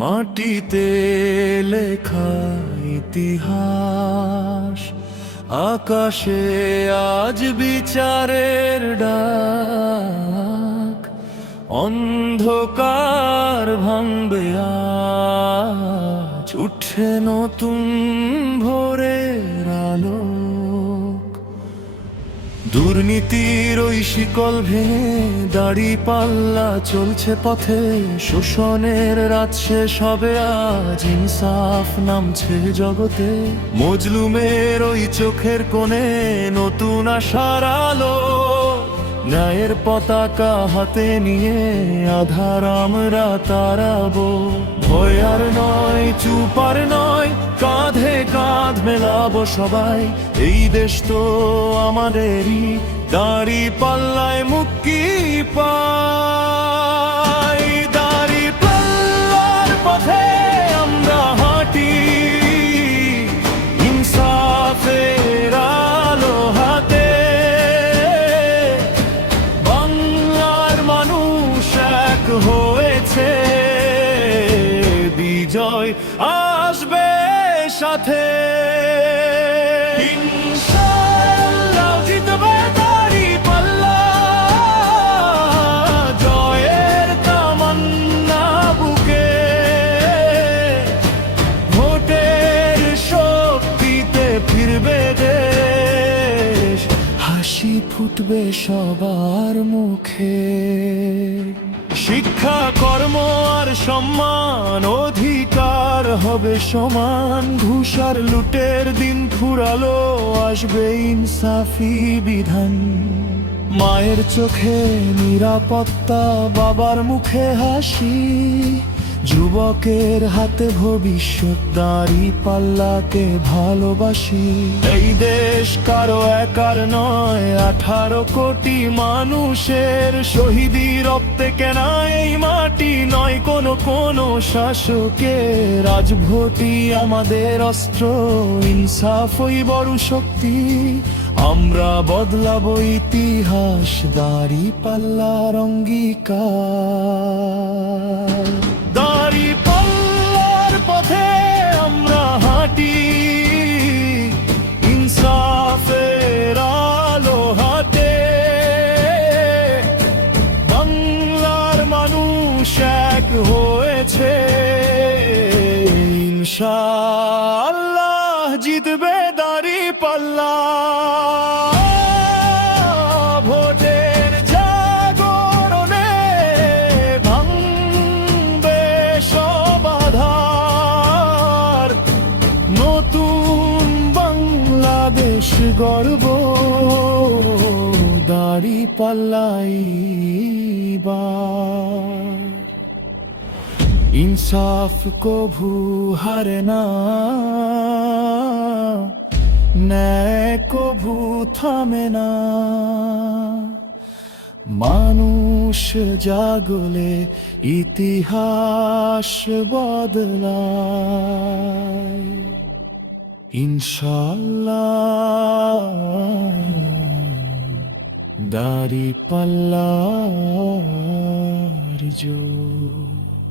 মাটিতে লেখা ইতিহাস, আকাশে আজ বিচারের ডাক। অন্ধকার ভাঙবে আজ, উঠে নতুন ভোরের আলো। দুর্নীতির ওই শিকল ভেঙে দাড়িপাল্লা চলছে পথে, শোষণের রাত শেষ হবে আজ, ইনসাফ নামছে জগতে। মজলুমের ওই চোখের কোণে নতুন আশার আলো, ন্যায়ের পতাকা হাতে নিয়ে আধার আমরা তাড়াবো। ভয় আর নয়, চুপ আর নয়, কাঁধে কাঁধ মেলাবো সবাই। এই দেশ তো আমাদেরই, দাঁড়িপাল্লায় মুক্তি পাই। দাঁড়িপাল্লার পথে আমরা হাঁটি, ইনসাফের আলো হাতে। বাংলার মানুষ এক হয়েছে, বিজয় আসবে সাথে। ইনশাআল্লাহ জিতবে দাঁড়িপাল্লা, জয়ের তামান্না বুকে। ভোটের শক্তিতে ফিরবে দেশ, হাসি ফুটবে সবার মুখে। শিক্ষা, কর্ম আর সম্মান, অধিকার হবে সমান। ঘুষ আর লুটের দিন ফুরালো, আসবে ইনসাফি বিধান। মায়ের চোখে নিরাপত্তা, বাবার মুখে হাসি। যুবকের হাতে ভবিষ্যৎ, দাঁড়িপাল্লাকে ভালোবাসি। এই দেশ কারো একার নয়, 18 কোটি মানুষের শহীদি রক্তে কেনা এই মাটি। নয় কোনো শাসকের রাজভোটই আমাদের অস্ত্র, ইনসাফই বড় শক্তি। আমরা বদলাবো ইতিহাস, দাঁড়িপাল্লার অঙ্গীকার। দাঁড়িপাল্লার পথে আমরা হাঁটি, ইনসাফের আলো হাতে। বাংলার মানুষ এক হয়েছে, ইনশাআল্লাহ জিতবে দাঁড়িপাল্লা। ভোটের জাগরণে ভাঙবে সব আধার, নতুন বাংলাদেশ গর্ব, দাঁড়িপাল্লাই বার। ইনসাফ কভু হারে না, ন্যায় কভু থামে না। মানুষ জাগলে ইতিহাস বদলায়, ইনশাআল্লাহ দাঁড়িপাল্লার জয়।